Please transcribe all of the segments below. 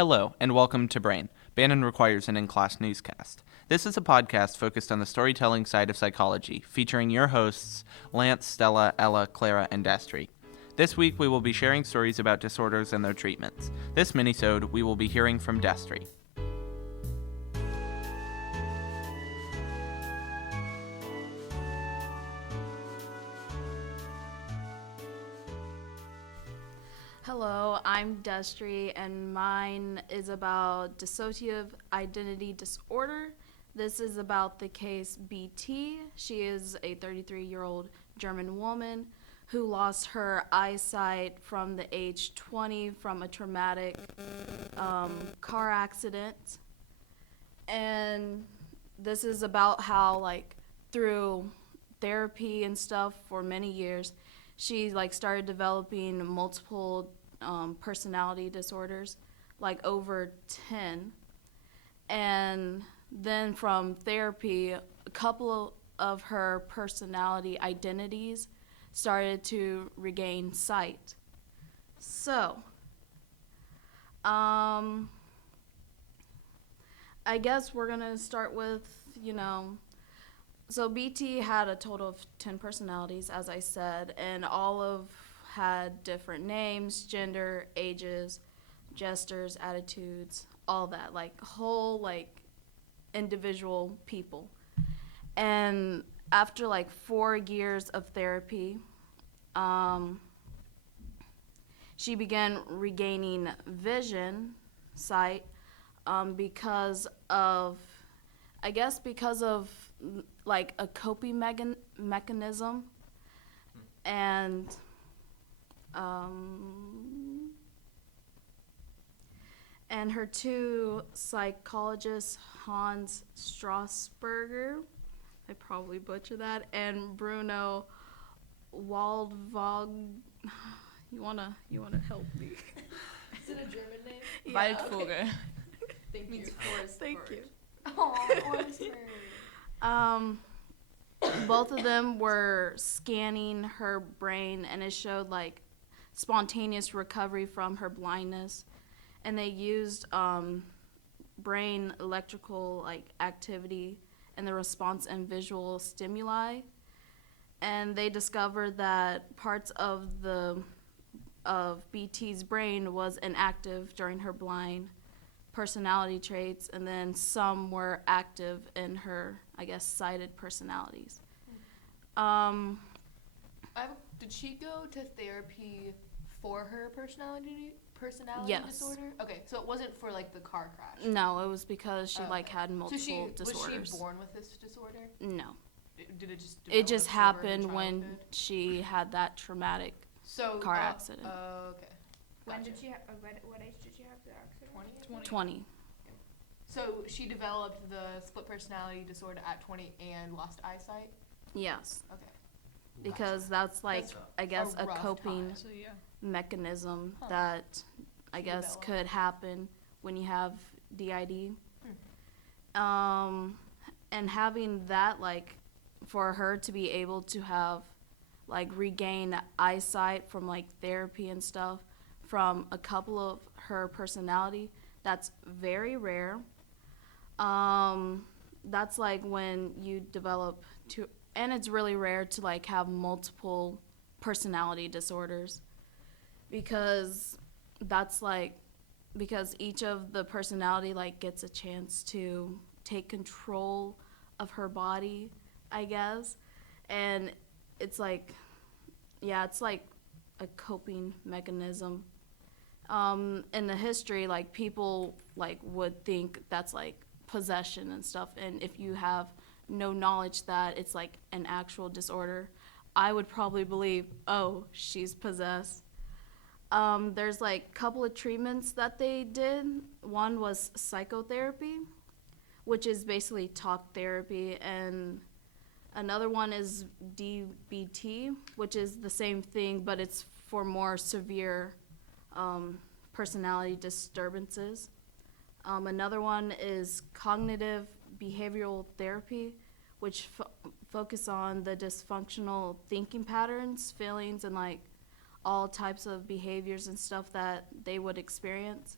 Hello, and welcome to B.R.A.I.N. Bannon Requires an In-Class Newscast. This is a podcast focused on the storytelling side of psychology, featuring your hosts, Lance, Stella, Ella, Clara, and Destrie. This week, we will be sharing stories about disorders and their treatments. This minisode, we will be hearing from Destrie. Hello, I'm Destrie, and mine is about dissociative identity disorder. This is about the case BT. She is a 33-year-old German woman who lost her eyesight from the age 20 from a traumatic car accident. And this is about how, through therapy and stuff for many years, she started developing multiple personality disorders, over 10. And then from therapy, a couple of her personality identities started to regain sight. So, I guess we're going to start with, so BT had a total of 10 personalities, as I said, and had different names, gender, ages, gestures, attitudes, all that, whole, individual people. And after, 4 years of therapy, she began regaining sight, because of a coping mechanism, and her two psychologists, Hans Strasberger, I probably butchered that, and Bruno Waldvog. You wanna help me? Is it a German name? Yeah. Waldvogel. Okay. Thank you. Thank you. Oh, Both of them were scanning her brain, and it showed spontaneous recovery from her blindness, and they used brain electrical activity and the response and visual stimuli, and they discovered that parts of BT's brain was inactive during her blind personality traits, and then some were active in her, sighted personalities. Did she go to therapy for her personality Yes. disorder? Okay, so it wasn't for the car crash. No, it was because she had multiple disorders. Was she born with this disorder? No. Did it just It just develop over her happened when childhood? she had that traumatic car accident. Okay. When Gotcha. did she have, what age did she have the accident? 20? 20. So she developed the split personality disorder at 20 and lost eyesight? Yes. Okay. Because that's That's a rough coping time. mechanism Huh. that She could developed. happen when you have DID. Hmm. And having that for her to be able to have regain eyesight from therapy and stuff from a couple of her personality, that's very rare. That's when you develop and it's really rare to have multiple personality disorders, because that's because each of the personality gets a chance to take control of her body, I guess, and it's it's a coping mechanism. In the history, people would think that's possession and stuff, and if you have no knowledge that it's an actual disorder, I would probably believe, oh, she's possessed. There's couple of treatments that they did. One was psychotherapy, which is basically talk therapy, and another one is DBT, which is the same thing, but it's for more severe personality disturbances. Another one is cognitive behavioral therapy, which focus on the dysfunctional thinking patterns, feelings, and all types of behaviors and stuff that they would experience.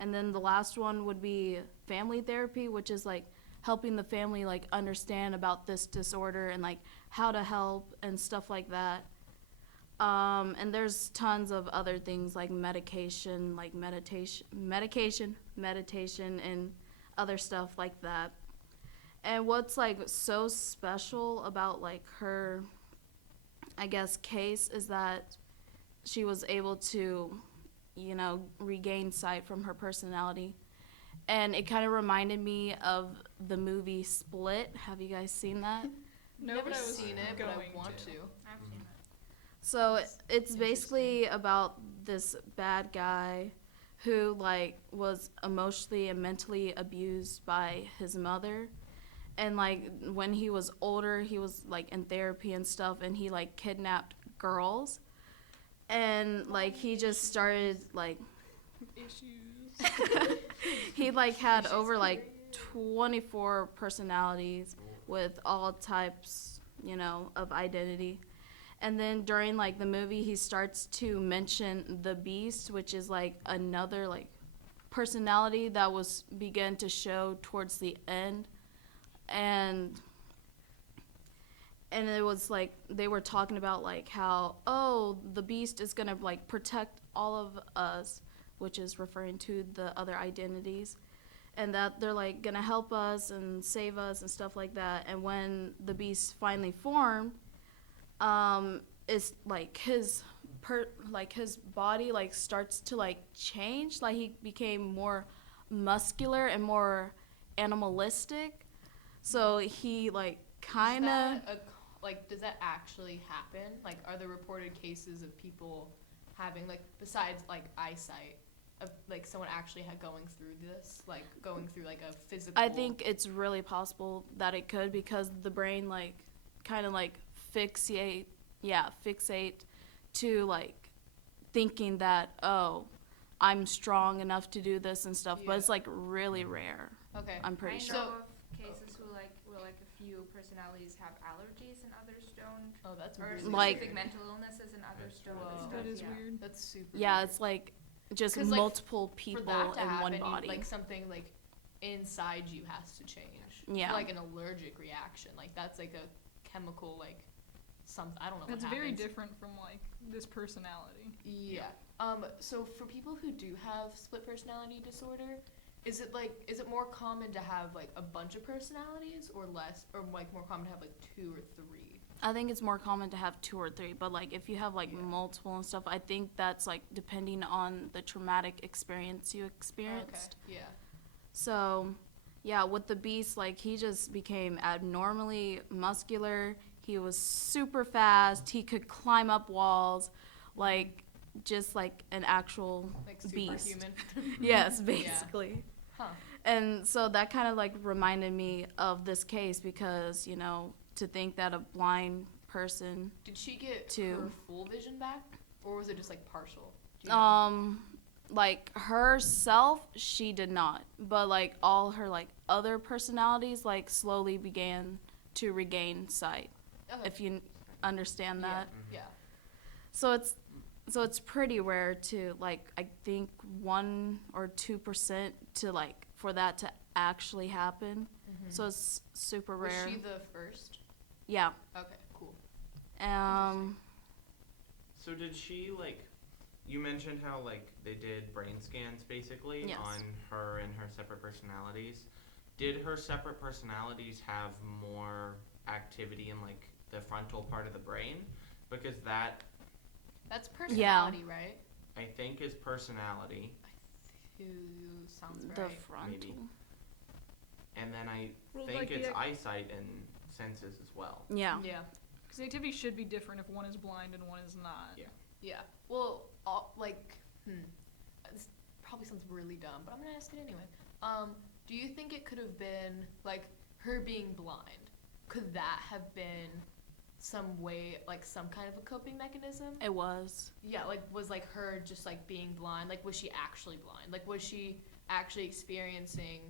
And then the last one would be family therapy, which is like helping the family like understand about this disorder and like how to help and stuff like that. And there's tons of other things like medication, like meditation, and other stuff like that. And what's like so special about like her, I guess, case is that she was able to, regain sight from her personality. And it kind of reminded me of the movie Split. Have you guys seen that? No, Never but I was seen it, but I going want to. to. I've seen that. So it's basically about this bad guy who like was emotionally and mentally abused by his mother. And like when he was older, he was like in therapy and stuff, and he like kidnapped girls. And like he just started like Issues. he like had over like 24 personalities with all types, of identity. And then during like the movie, he starts to mention the Beast, which is like another like personality that was began to show towards the end. And it was like they were talking about like how, oh, the Beast is gonna like protect all of us, which is referring to the other identities, and that they're like gonna help us and save us and stuff like that. And when the Beast finally formed, it's like his body like starts to like change, like he became more muscular and more animalistic. So he like kind of Does that actually happen? Like, are there reported cases of people having, like, besides, like, eyesight, of, like, someone actually going through this? Like, going through, like, a physical... I think it's really possible that it could, because the brain, like, kind of, like, fixate to, like, thinking that, oh, I'm strong enough to do this and stuff. But it's, like, really rare. Okay. I'm pretty I sure. know of cases where like a few personalities have allergies and others don't. Oh, that's Or really specific Like- mental illnesses and others don't. Whoa. and stuff, That is yeah. weird. That's super Yeah, weird. it's, like, just 'Cause, like, multiple For people that to in happen, one body. like, something, like, inside you has to change. Yeah. Like, an allergic reaction. Like, that's, like, a chemical, like, something... I don't know That's what very happens. different from like this personality. Yeah. So for people who do have split personality disorder, is it more common to have like a bunch of personalities or less, or like more common to have like 2 or 3? I think it's more common to have 2 or 3, but like if you have like Yeah. multiple and stuff, I think that's like depending on the traumatic experience you experienced. Okay. Yeah. So, yeah, with the Beast, like he just became abnormally muscular. He was super fast. He could climb up walls, like just like an actual Like beast. superhuman. Yes, basically. Huh. And so that kind of like reminded me of this case, because to think that a blind person Did she get To- her full vision back, or was it just like partial? Do you know? like herself, she did not, but like all her like other personalities like slowly began to regain sight, Okay. if you understand Yeah. that. Yeah. So it's pretty rare to like, I think 1 or 2% to like for that to actually happen. Mhm. So it's super Was rare. she the first? Yeah. Okay. Cool. So did she, like, you mentioned how, like, they did brain scans, basically, Yes. on her and her separate personalities. Did her separate personalities have more activity in, like, the frontal part of the brain? Because that, That's personality, right? I think, is personality. Who sounds The right? frontal. Maybe. And then I Well, think like it's the- eyesight and senses as well. Yeah. Yeah. Because the activity should be different if one is blind and one is not. Yeah. Yeah. Well, this probably sounds really dumb, but I'm gonna ask it anyway. Do you think it could have been like her being blind? Could that have been some way, like some kind of a coping mechanism? It was. Yeah, like was like her just like being blind? Like was she actually blind? Like was she actually experiencing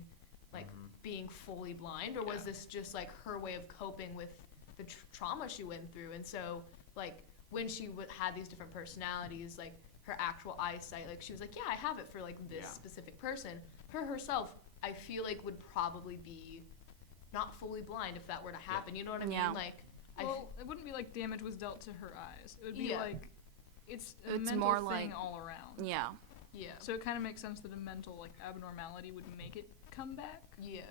like being fully blind, or was Yeah. this just like her way of coping with the trauma she went through? And so like when she had these different personalities, like her actual eyesight. Like, she was like, yeah, I have it for, like, this specific person. Her herself, I feel like, would probably be not fully blind if that were to happen. You know what I mean? Like, well, it wouldn't be like damage was dealt to her eyes. It would be like, it's a It's mental more thing like, all around. Yeah. Yeah. So it kind of makes sense that a mental, like, abnormality would make it come back, Yeah.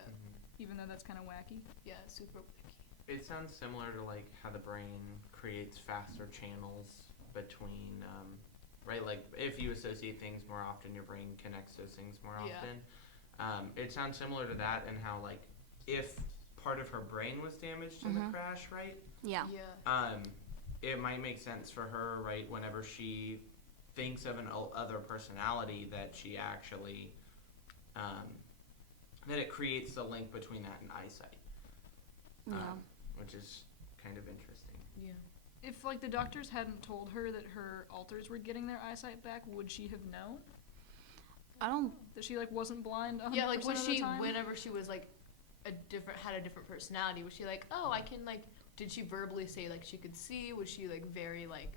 even though that's kind of wacky. Yeah, super wacky. It sounds similar to like how the brain creates faster channels between, right? Like if you associate things more often, your brain connects those things more often. It sounds similar to that, and how like if part of her brain was damaged in the crash, right? Yeah. Yeah. It might make sense for her, right? Whenever she thinks of an other personality, that she actually, that it creates the link between that and eyesight. Yeah. Which is kind of interesting. Yeah. If, like, the doctors hadn't told her that her alters were getting their eyesight back, would she have known? I don't. That she, like, wasn't blind 100% Yeah, like, was of the she, time? whenever she was, like, had a different personality, was she like, oh, I can, like, did she verbally say, like, she could see? Was she, like, very, like,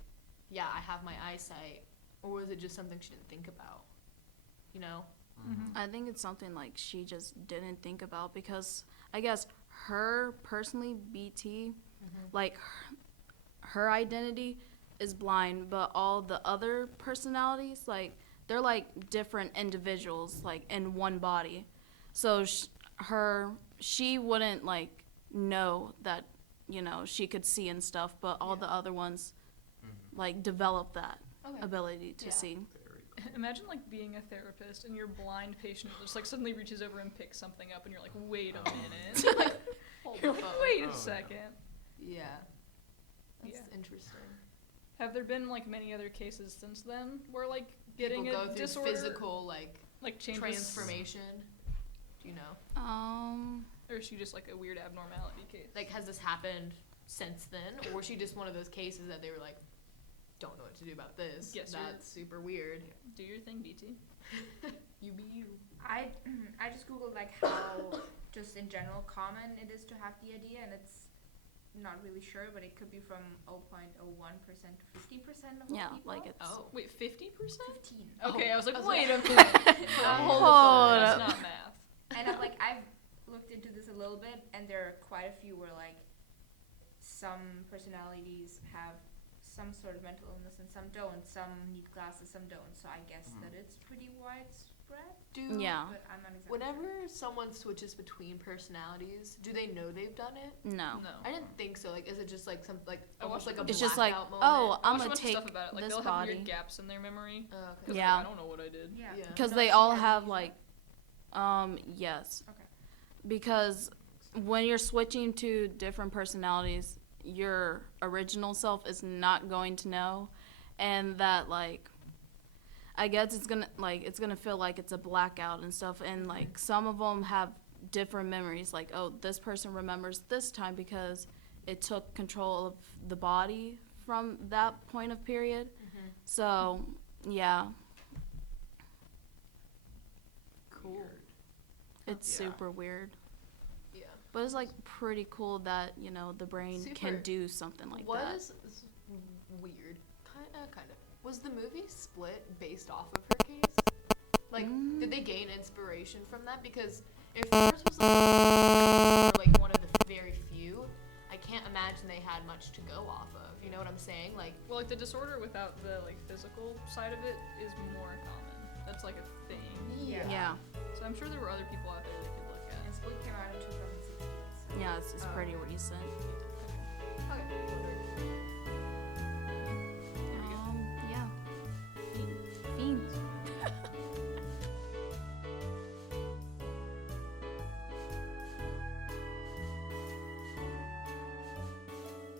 yeah, I have my eyesight? Or was it just something she didn't think about? You know? I think it's something like she just didn't think about, because I guess her personally, BT, like her identity is blind, but all the other personalities, like they're like different individuals, like in one body. So she wouldn't like know that, you know, she could see and stuff, but all the other ones like develop that ability to see. Imagine, like, being a therapist and your blind patient just, like, suddenly reaches over and picks something up and you're like, wait a minute. Like, hold You're the like, phone. wait a second. Yeah. That's interesting. Have there been, like, many other cases since then where, like, getting People a go through disorder, physical, like changes, transformation? Do you know? or is she just, like, a weird abnormality case? Like, has this happened since then? Or was she just one of those cases that they were like, don't know what to do about this? Yes, That's super weird. Do your thing, BT. You be you. I just googled like how just in general common it is to have DID, and it's not really sure, but it could be from 0.01% to 50% of all people. Like it's. Oh. Wait, 50%? 15. Okay, Oh, I was like, I was wait like- a minute. Hold That's up. not math. And I've looked into this a little bit, and there are quite a few where like some personalities have some sort of mental illness and some don't. Some need glasses, some don't. So I guess that it's pretty widespread. Yeah. But I'm not exactly Whenever sure. someone switches between personalities, do they know they've done it? No. No. I didn't think so. Like, is it just like some like I almost watched like a It's just like, blackout oh, moment? I I'm watched a gonna bunch of take stuff about it. Like, this they'll have body. weird gaps in their memory. Oh, 'Cause okay. they're Yeah. like, I don't know what I did. Yeah. Yeah. Because So they she all has have these, like, yes. Okay. Because when you're switching to different personalities, your original self is not going to know, and that like, I guess it's gonna feel like it's a blackout and stuff, and like some of them have different memories. Like, oh, this person remembers this time because it took control of the body from that point of period. So yeah, Cool. it's Yeah. super weird. Yeah. But it's like pretty cool that, you know, the brain Super. can do something like What that. is weird? Kind of. Was the movie Split based off of her case? Like, did they gain inspiration from that? Because if hers was like one of the very few, I can't imagine they had much to go off of. You know what I'm saying? Like, Well, like, the disorder without the, like, physical side of it is more common. That's, like, a thing. Yeah. Yeah, So I'm sure there were other people out there that could look at. And Split came out in 2016. So. yeah, it's pretty recent. Okay.